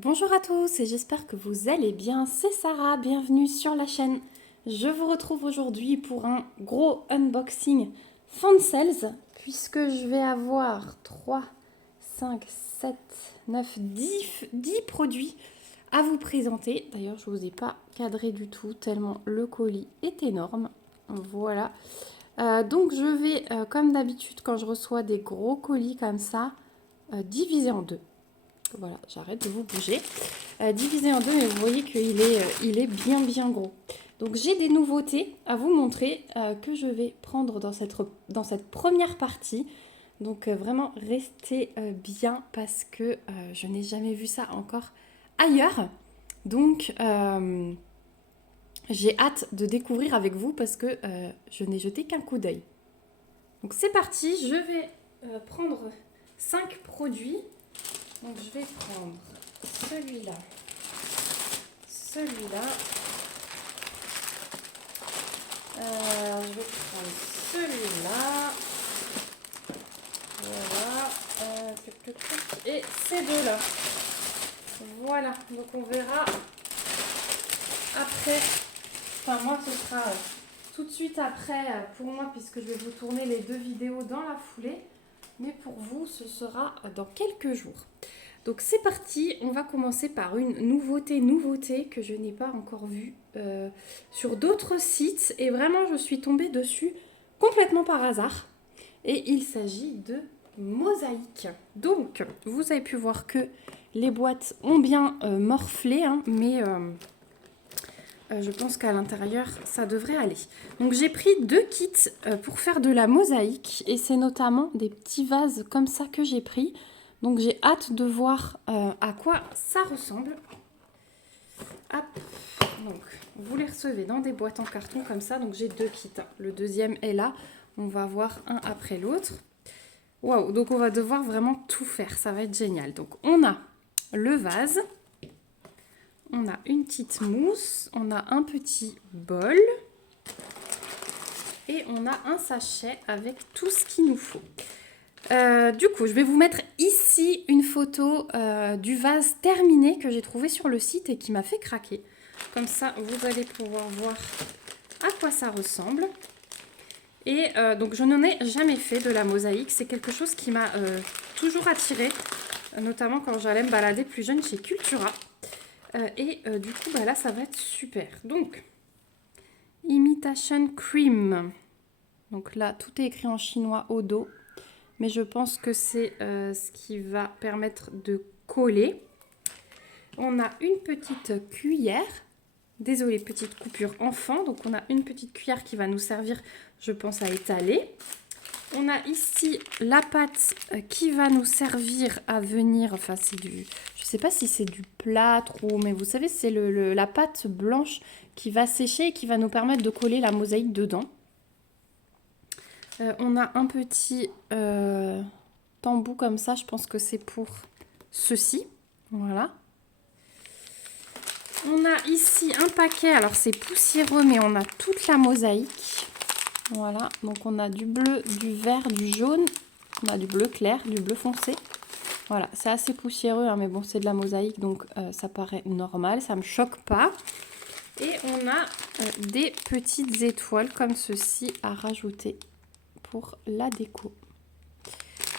Bonjour à tous et j'espère que vous allez bien, c'est Sarah, bienvenue sur la chaîne. Je vous retrouve aujourd'hui pour un gros unboxing fan sales puisque je vais avoir 3, 5, 7, 9, 10 produits à vous présenter. D'ailleurs je ne vous ai pas cadré du tout tellement le colis est énorme. Voilà. Donc je vais, comme d'habitude quand je reçois des gros colis comme ça, diviser en deux. Voilà, j'arrête de vous bouger. Divisé en deux, mais vous voyez qu'il est bien gros. Donc j'ai des nouveautés à vous montrer que je vais prendre dans cette première partie. Donc vraiment restez bien parce que je n'ai jamais vu ça encore ailleurs. Donc j'ai hâte de découvrir avec vous parce que je n'ai jeté qu'un coup d'œil. Donc c'est parti, je vais prendre 5 produits. Donc je vais prendre celui-là, celui-là, je vais prendre celui-là, voilà, et ces deux-là. Voilà, donc on verra après, enfin moi ce sera tout de suite après pour moi puisque je vais vous tourner les deux vidéos dans la foulée, mais pour vous ce sera dans quelques jours. Donc c'est parti, on va commencer par une nouveauté que je n'ai pas encore vue sur d'autres sites et vraiment je suis tombée dessus complètement par hasard et il s'agit de Mosaïque. Donc vous avez pu voir que les boîtes ont bien morflé, hein, mais je pense qu'à l'intérieur ça devrait aller. Donc j'ai pris 2 kits pour faire de la mosaïque et c'est notamment des petits vases comme ça que j'ai pris. Donc j'ai hâte de voir à quoi ça ressemble. Hop. Donc vous les recevez dans des boîtes en carton comme ça. Donc j'ai 2 kits. Le deuxième est là. On va voir un après l'autre. Waouh, donc on va devoir vraiment tout faire. Ça va être génial. Donc on a le vase. On a une petite mousse. On a un petit bol. Et on a un sachet avec tout ce qu'il nous faut. Du coup, je vais vous mettre ici une photo du vase terminé que j'ai trouvé sur le site et qui m'a fait craquer. Comme ça, vous allez pouvoir voir à quoi ça ressemble. Et donc, je n'en ai jamais fait de la mosaïque. C'est quelque chose qui m'a toujours attirée, notamment quand j'allais me balader plus jeune chez Cultura. Du coup, bah là, ça va être super. Donc, Imitation Cream. Donc là, tout est écrit en chinois au dos. Mais je pense que c'est ce qui va permettre de coller. On a une petite cuillère. Désolée, petite coupure enfant. Donc on a une petite cuillère qui va nous servir, je pense, à étaler. On a ici la pâte qui va nous servir à venir, enfin c'est du, je ne sais pas si c'est du plâtre ou, mais vous savez, c'est la pâte blanche qui va sécher et qui va nous permettre de coller la mosaïque dedans. On a un petit tambour comme ça, je pense que c'est pour ceci. Voilà. On a ici un paquet, alors c'est poussiéreux, mais on a toute la mosaïque. Voilà, donc on a du bleu, du vert, du jaune, on a du bleu clair, du bleu foncé. Voilà, c'est assez poussiéreux, hein, mais bon, c'est de la mosaïque, donc ça paraît normal, ça ne me choque pas. Et on a des petites étoiles comme ceci à rajouter pour la déco.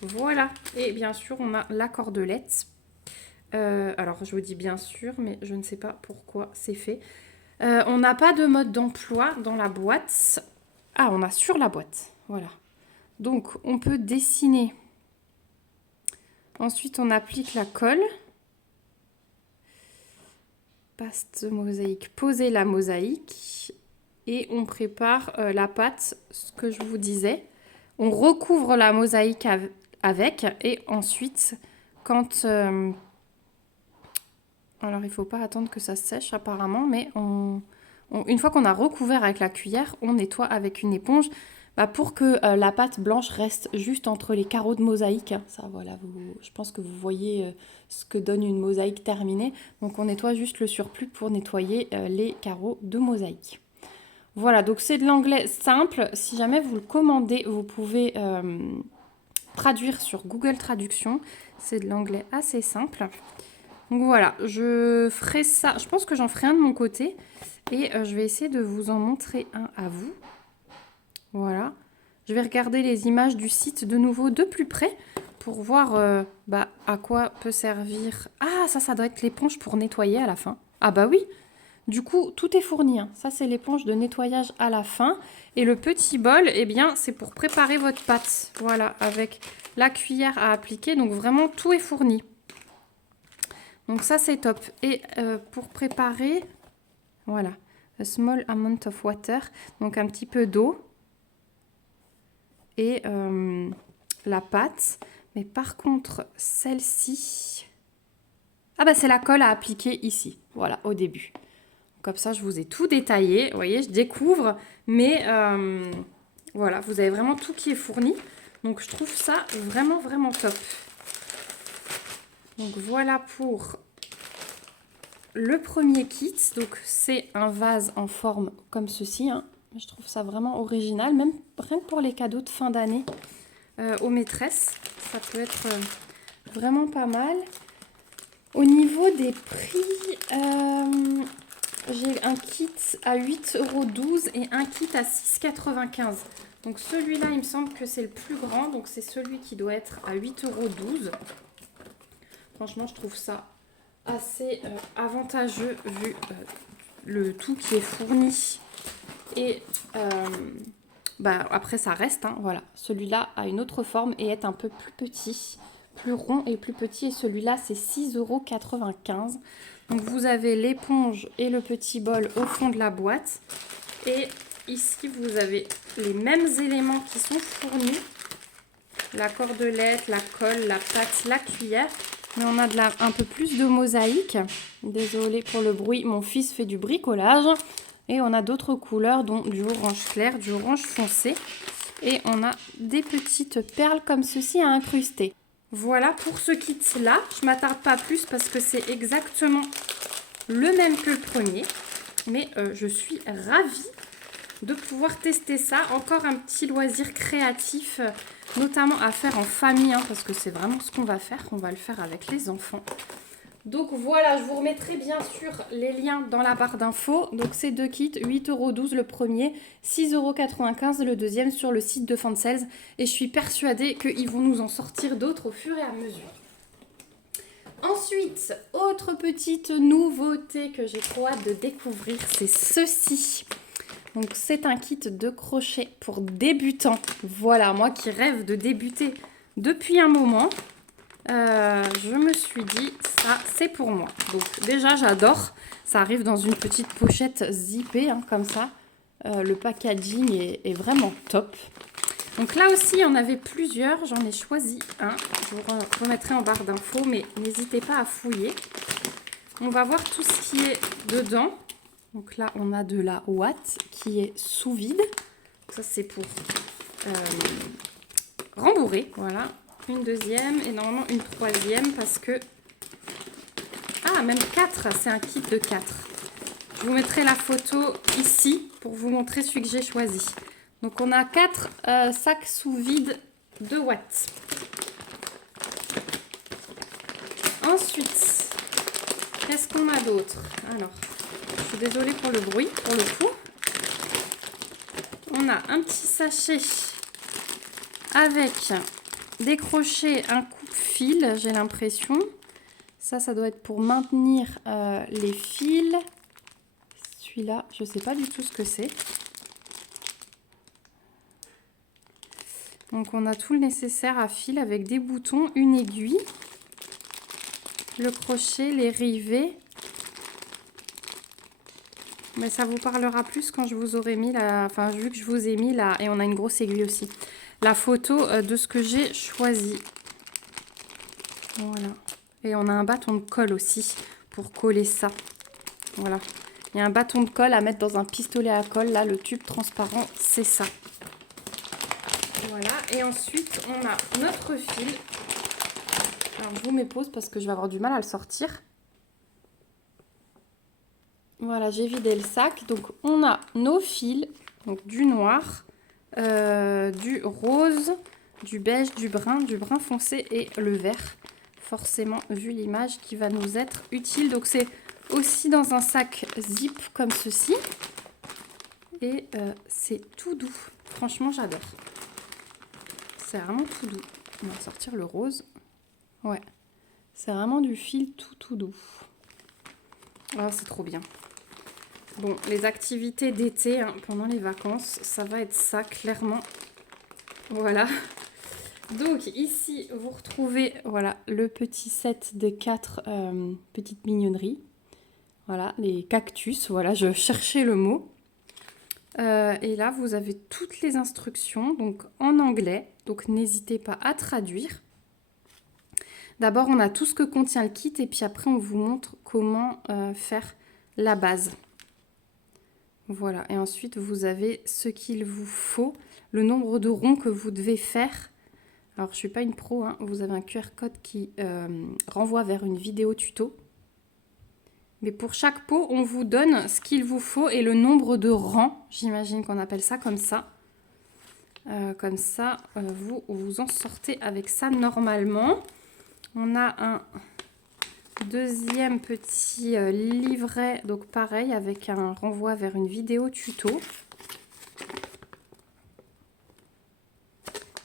Voilà, et bien sûr on a la cordelette. Alors je vous dis bien sûr, mais je ne sais pas pourquoi c'est fait. On n'a pas de mode d'emploi dans la boîte. Ah, on a sur la boîte, voilà. Donc on peut dessiner. Ensuite on applique la colle. Paste mosaïque, poser la mosaïque. Et on prépare la pâte, ce que je vous disais. On recouvre la mosaïque avec et ensuite quand alors il faut pas attendre que ça sèche apparemment, mais une fois qu'on a recouvert avec la cuillère, on nettoie avec une éponge pour que la pâte blanche reste juste entre les carreaux de mosaïque. Ça, voilà, je pense que vous voyez ce que donne une mosaïque terminée. Donc on nettoie juste le surplus pour nettoyer les carreaux de mosaïque. Voilà, donc c'est de l'anglais simple. Si jamais vous le commandez, vous pouvez traduire sur Google Traduction. C'est de l'anglais assez simple. Donc voilà, je ferai ça. Je pense que j'en ferai un de mon côté. Et je vais essayer de vous en montrer un à vous. Voilà. Je vais regarder les images du site de nouveau de plus près pour voir à quoi peut servir. Ah, ça doit être l'éponge pour nettoyer à la fin. Ah bah oui. Du coup, tout est fourni. Hein. Ça, c'est l'éponge de nettoyage à la fin. Et le petit bol, eh bien, c'est pour préparer votre pâte. Voilà, avec la cuillère à appliquer. Donc, vraiment, tout est fourni. Donc, ça, c'est top. Et pour préparer, voilà, a small amount of water. Donc, un petit peu d'eau. Et la pâte. Mais par contre, celle-ci... Ah bah, c'est la colle à appliquer ici. Voilà, au début. Comme ça, je vous ai tout détaillé. Vous voyez, je découvre. Mais voilà, vous avez vraiment tout qui est fourni. Donc, je trouve ça vraiment, vraiment top. Donc, voilà pour le premier kit. Donc, c'est un vase en forme comme ceci. Hein. Je trouve ça vraiment original. Même rien que pour les cadeaux de fin d'année aux maîtresses. Ça peut être vraiment pas mal. Au niveau des prix... j'ai un kit à 8,12 € et un kit à 6,95 €. Donc celui-là, il me semble que c'est le plus grand. Donc c'est celui qui doit être à 8,12 €. Franchement, je trouve ça assez avantageux vu le tout qui est fourni. Et après, ça reste. Hein, voilà. Celui-là a une autre forme et est un peu plus petit. Plus rond et plus petit. Et celui-là, c'est 6,95 €. Donc vous avez l'éponge et le petit bol au fond de la boîte. Et ici, vous avez les mêmes éléments qui sont fournis. La cordelette, la colle, la pâte, la cuillère. Mais on a un peu plus de mosaïque. Désolée pour le bruit, mon fils fait du bricolage. Et on a d'autres couleurs, dont du orange clair, du orange foncé. Et on a des petites perles comme ceci à incruster. Voilà pour ce kit-là. Je ne m'attarde pas plus parce que c'est exactement le même que le premier. Mais je suis ravie de pouvoir tester ça. Encore un petit loisir créatif, notamment à faire en famille, hein, parce que c'est vraiment ce qu'on va faire. On va le faire avec les enfants. Donc voilà, je vous remettrai bien sûr les liens dans la barre d'infos. Donc ces deux kits, 8,12 € le premier, 6,95 € le deuxième sur le site de Fansales. Et je suis persuadée qu'ils vont nous en sortir d'autres au fur et à mesure. Ensuite, autre petite nouveauté que j'ai trop hâte de découvrir, c'est ceci. Donc c'est un kit de crochet pour débutants. Voilà, moi qui rêve de débuter depuis un moment. Je me suis dit, ça c'est pour moi. Donc déjà j'adore, ça arrive dans une petite pochette zippée, hein, comme ça. Le packaging est vraiment top. Donc là aussi il y en avait plusieurs, j'en ai choisi un. Je vous remettrai en barre d'infos, mais n'hésitez pas à fouiller. On va voir tout ce qui est dedans. Donc là on a de la ouate qui est sous vide. Ça c'est pour rembourrer, voilà. Une deuxième et normalement une troisième parce que... Ah, même 4, c'est un kit de 4. Je vous mettrai la photo ici pour vous montrer celui que j'ai choisi. Donc on a 4 sacs sous vide de watts. Ensuite, qu'est-ce qu'on a d'autre? Alors, je suis désolée pour le bruit, pour le coup. On a un petit sachet avec... décrocher un coupe-fil, j'ai l'impression. Ça doit être pour maintenir les fils. Celui-là, je ne sais pas du tout ce que c'est. Donc on a tout le nécessaire à fil avec des boutons, une aiguille, le crochet, les rivets. Mais ça vous parlera plus quand je vous aurai mis la... Enfin, vu que je vous ai mis la... Et on a une grosse aiguille aussi. La photo de ce que j'ai choisi. Voilà. Et on a un bâton de colle aussi pour coller ça. Voilà. Il y a un bâton de colle à mettre dans un pistolet à colle. Là, le tube transparent, c'est ça. Voilà. Et ensuite, on a notre fil. Alors, je vous mets pause parce que je vais avoir du mal à le sortir. Voilà, j'ai vidé le sac. Donc, on a nos fils. Donc, du noir, du rose, du beige, du brun foncé et le vert. forcément, vu l'image, qui va nous être utile. Donc c'est aussi dans un sac zip comme ceci. Et c'est tout doux. Franchement, j'adore. C'est vraiment tout doux. On va sortir le rose. Ouais. C'est vraiment du fil tout doux. Oh, c'est trop bien. Bon, les activités d'été, hein, pendant les vacances, ça va être ça, clairement. Voilà. Donc, ici, vous retrouvez voilà, le petit set des 4 petites mignonneries. Voilà, les cactus. Voilà, je cherchais le mot. Et là, vous avez toutes les instructions, donc en anglais. Donc, n'hésitez pas à traduire. D'abord, on a tout ce que contient le kit et puis après, on vous montre comment faire la base. Voilà, et ensuite, vous avez ce qu'il vous faut, le nombre de ronds que vous devez faire. Alors, je ne suis pas une pro, hein. Vous avez un QR code qui renvoie vers une vidéo tuto. Mais pour chaque pot, on vous donne ce qu'il vous faut et le nombre de rangs. J'imagine qu'on appelle ça comme ça. Comme ça, vous vous en sortez avec ça normalement. On a un deuxième petit livret, donc pareil, avec un renvoi vers une vidéo tuto.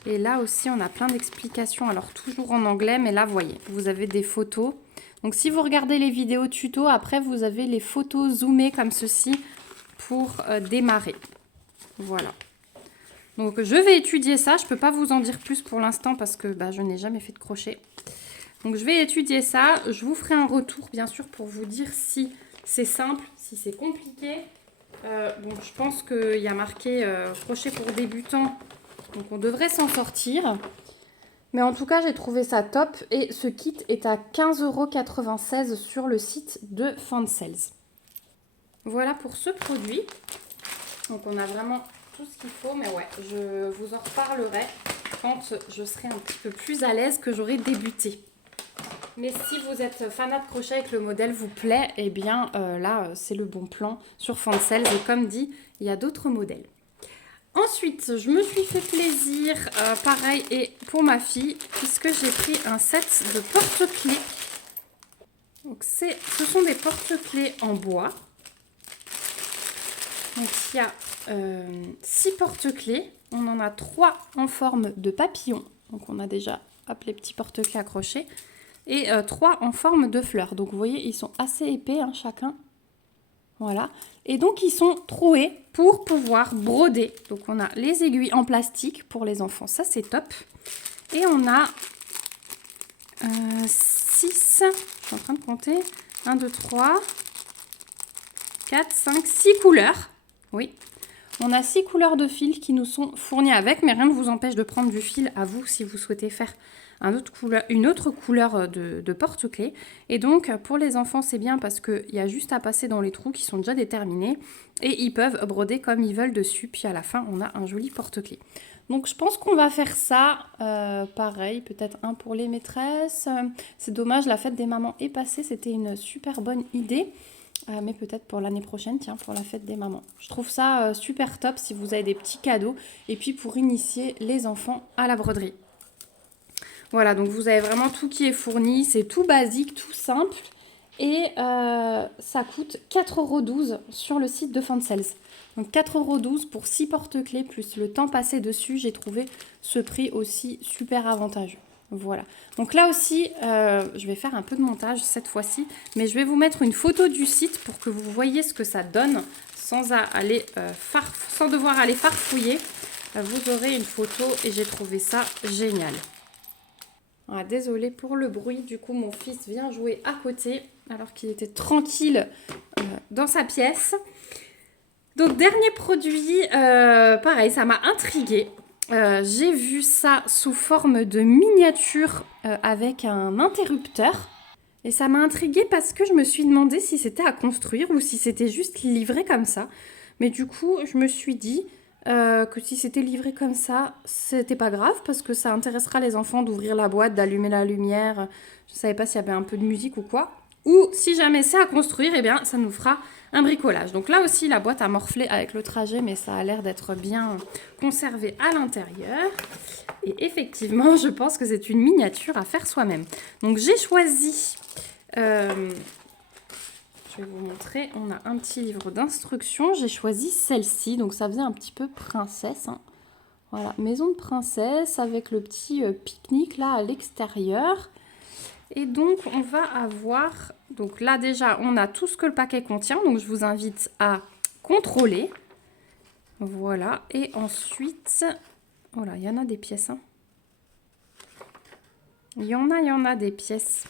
Et là aussi, on a plein d'explications. Alors, toujours en anglais, mais là, voyez, vous avez des photos. Donc, si vous regardez les vidéos tuto, après, vous avez les photos zoomées comme ceci pour démarrer. Voilà. Donc, je vais étudier ça. Je ne peux pas vous en dire plus pour l'instant parce que je n'ai jamais fait de crochet. Donc, je vais étudier ça. Je vous ferai un retour, bien sûr, pour vous dire si c'est simple, si c'est compliqué. Bon, je pense qu'il y a marqué crochet pour débutants. Donc, on devrait s'en sortir. Mais en tout cas, j'ai trouvé ça top. Et ce kit est à 15,96 € sur le site de Fansels. Voilà pour ce produit. Donc, on a vraiment tout ce qu'il faut. Mais ouais, je vous en reparlerai quand je serai un petit peu plus à l'aise, que j'aurai débuté. Mais si vous êtes fanat de crochet et que le modèle vous plaît, eh bien là, c'est le bon plan sur Fansels. Et comme dit, il y a d'autres modèles. Ensuite, je me suis fait plaisir, pareil, et pour ma fille, puisque j'ai pris un set de porte-clés. Donc, ce sont des porte-clés en bois. Donc, il y a 6 porte-clés. On en a 3 en forme de papillon. Donc, on a déjà appelé petits porte-clés à crochet. Et 3 en forme de fleurs. Donc, vous voyez, ils sont assez épais, hein, chacun. Voilà. Et donc, ils sont troués pour pouvoir broder. Donc, on a les aiguilles en plastique pour les enfants. Ça, c'est top. Et on a 6, je suis en train de compter, 1, 2, 3, 4, 5, 6 couleurs. Oui. On a 6 couleurs de fil qui nous sont fournies avec, mais rien ne vous empêche de prendre du fil à vous si vous souhaitez faire une autre couleur de porte-clés. Et donc, pour les enfants, c'est bien parce qu'il y a juste à passer dans les trous qui sont déjà déterminés et ils peuvent broder comme ils veulent dessus. Puis à la fin, on a un joli porte-clés. Donc, je pense qu'on va faire ça. Pareil, peut-être un pour les maîtresses. C'est dommage, la fête des mamans est passée. C'était une super bonne idée. Mais peut-être pour l'année prochaine, tiens, pour la fête des mamans. Je trouve ça super top si vous avez des petits cadeaux. Et puis pour initier les enfants à la broderie. Voilà, donc vous avez vraiment tout qui est fourni. C'est tout basique, tout simple. Et ça coûte 4,12 € sur le site de Fansels. Donc 4,12 € pour 6 porte-clés plus le temps passé dessus. J'ai trouvé ce prix aussi super avantageux. Voilà. Donc là aussi, je vais faire un peu de montage cette fois-ci. Mais je vais vous mettre une photo du site pour que vous voyez ce que ça donne sans devoir aller farfouiller. Vous aurez une photo et j'ai trouvé ça génial. Voilà, désolée pour le bruit. Du coup, mon fils vient jouer à côté alors qu'il était tranquille dans sa pièce. Donc, dernier produit, pareil, ça m'a intriguée. J'ai vu ça sous forme de miniature avec un interrupteur. Et ça m'a intriguée parce que je me suis demandé si c'était à construire ou si c'était juste livré comme ça. Mais du coup, je me suis dit que si c'était livré comme ça, c'était pas grave parce que ça intéressera les enfants d'ouvrir la boîte, d'allumer la lumière. Je savais pas s'il y avait un peu de musique ou quoi. Ou si jamais c'est à construire, eh bien, ça nous fera un bricolage. Donc là aussi, la boîte a morflé avec le trajet, mais ça a l'air d'être bien conservé à l'intérieur. Et effectivement, je pense que c'est une miniature à faire soi-même. Donc j'ai choisi... je vais vous montrer, on a un petit livre d'instructions. J'ai choisi celle-ci, donc ça faisait un petit peu princesse. Hein. Voilà, maison de princesse avec le petit pique-nique là à l'extérieur. Et donc, on va avoir... Donc là, déjà, on a tout ce que le paquet contient. Donc, je vous invite à contrôler. Voilà. Et ensuite... Voilà, il y en a des pièces. Hein. Il y en a des pièces.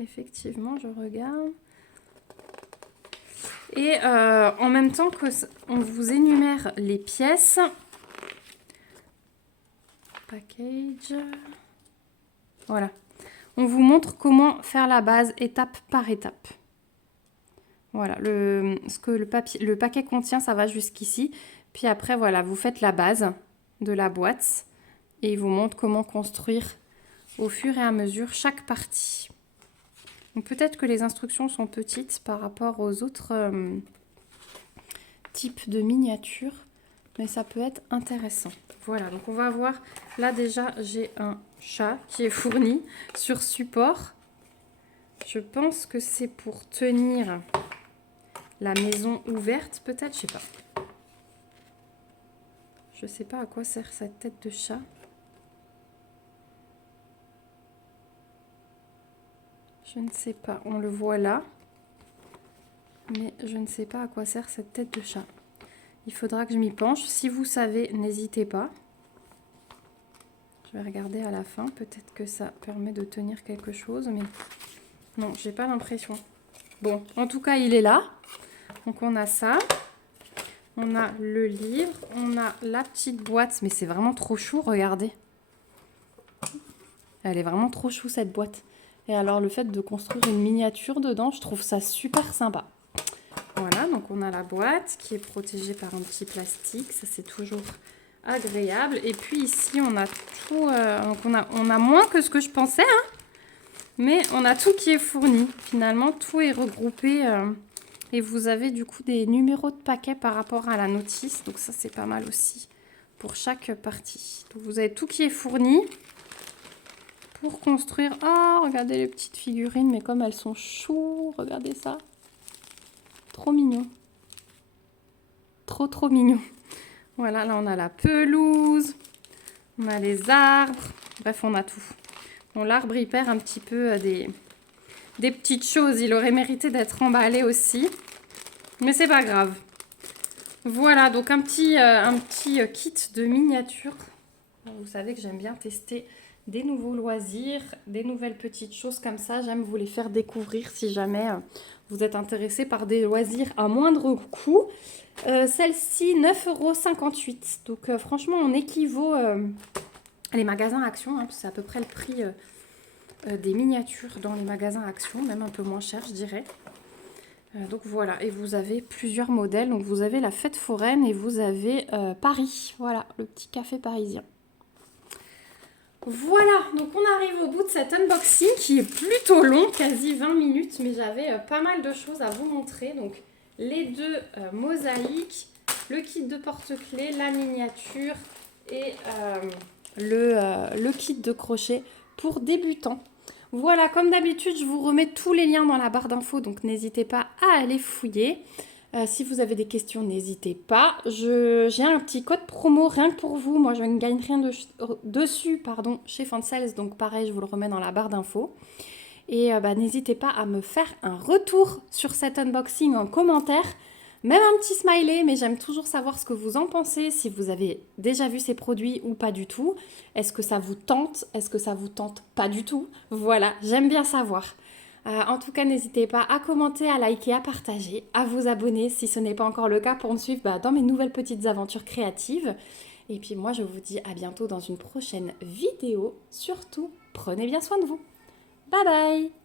Effectivement, je regarde. Et en même temps qu'on vous énumère les pièces... Package. Voilà. On vous montre comment faire la base étape par étape. Voilà. Ce que le paquet contient, ça va jusqu'ici. Puis après, voilà, vous faites la base de la boîte. Et il vous montre comment construire au fur et à mesure chaque partie. Donc peut-être que les instructions sont petites par rapport aux autres types de miniatures. Mais ça peut être intéressant. Voilà, donc on va voir. Là déjà, j'ai un chat qui est fourni sur support. Je pense que c'est pour tenir la maison ouverte, peut-être, je sais pas. Je sais pas à quoi sert cette tête de chat. Je ne sais pas, on le voit là. Mais je ne sais pas à quoi sert cette tête de chat. Il faudra que je m'y penche. Si vous savez, n'hésitez pas. Je vais regarder à la fin. Peut-être que ça permet de tenir quelque chose. Mais non, j'ai pas l'impression. Bon, en tout cas, il est là. Donc, on a ça. On a le livre. On a la petite boîte. Mais c'est vraiment trop chou, regardez. Elle est vraiment trop chou, cette boîte. Et alors, le fait de construire une miniature dedans, je trouve ça super sympa. Voilà, donc on a la boîte qui est protégée par un petit plastique. Ça, c'est toujours agréable. Et puis ici, on a tout... donc on a moins que ce que je pensais. Hein, mais on a tout qui est fourni. Finalement, tout est regroupé. Et vous avez du coup des numéros de paquets par rapport à la notice. Donc ça, c'est pas mal aussi pour chaque partie. Donc vous avez tout qui est fourni pour construire... Oh, regardez les petites figurines. Mais comme elles sont choues, regardez ça. Trop mignon. Trop mignon. Voilà, là on a la pelouse. On a les arbres. Bref, on a tout. Bon, l'arbre, il perd un petit peu des petites choses. Il aurait mérité d'être emballé aussi. Mais c'est pas grave. Voilà, donc un petit kit de miniature. Vous savez que j'aime bien tester des nouveaux loisirs, des nouvelles petites choses comme ça. J'aime vous les faire découvrir si jamais vous êtes intéressé par des loisirs à moindre coût. Celle-ci, 9,58 €. Donc franchement, on équivaut les magasins Action. Hein, c'est à peu près le prix des miniatures dans les magasins Action, même un peu moins cher, je dirais. Donc voilà, et vous avez plusieurs modèles. Donc vous avez la fête foraine et vous avez Paris. Voilà, le petit café parisien. Voilà, donc on arrive au bout de cet unboxing qui est plutôt long, quasi 20 minutes, mais j'avais pas mal de choses à vous montrer. Donc les deux mosaïques, le kit de porte-clés, la miniature et le kit de crochet pour débutants. Voilà, comme d'habitude, je vous remets tous les liens dans la barre d'infos, donc n'hésitez pas à aller fouiller. Si vous avez des questions, n'hésitez pas. J'ai un petit code promo rien que pour vous. Moi, je ne gagne rien dessus chez Fansales. Donc pareil, je vous le remets dans la barre d'infos. Et n'hésitez pas à me faire un retour sur cet unboxing en commentaire. Même un petit smiley, mais j'aime toujours savoir ce que vous en pensez. Si vous avez déjà vu ces produits ou pas du tout. Est-ce que ça vous tente? Est-ce que ça vous tente pas du tout? Voilà, j'aime bien savoir. En tout cas, n'hésitez pas à commenter, à liker, à partager, à vous abonner si ce n'est pas encore le cas pour me suivre dans mes nouvelles petites aventures créatives. Et puis moi, je vous dis à bientôt dans une prochaine vidéo. Surtout, prenez bien soin de vous. Bye bye!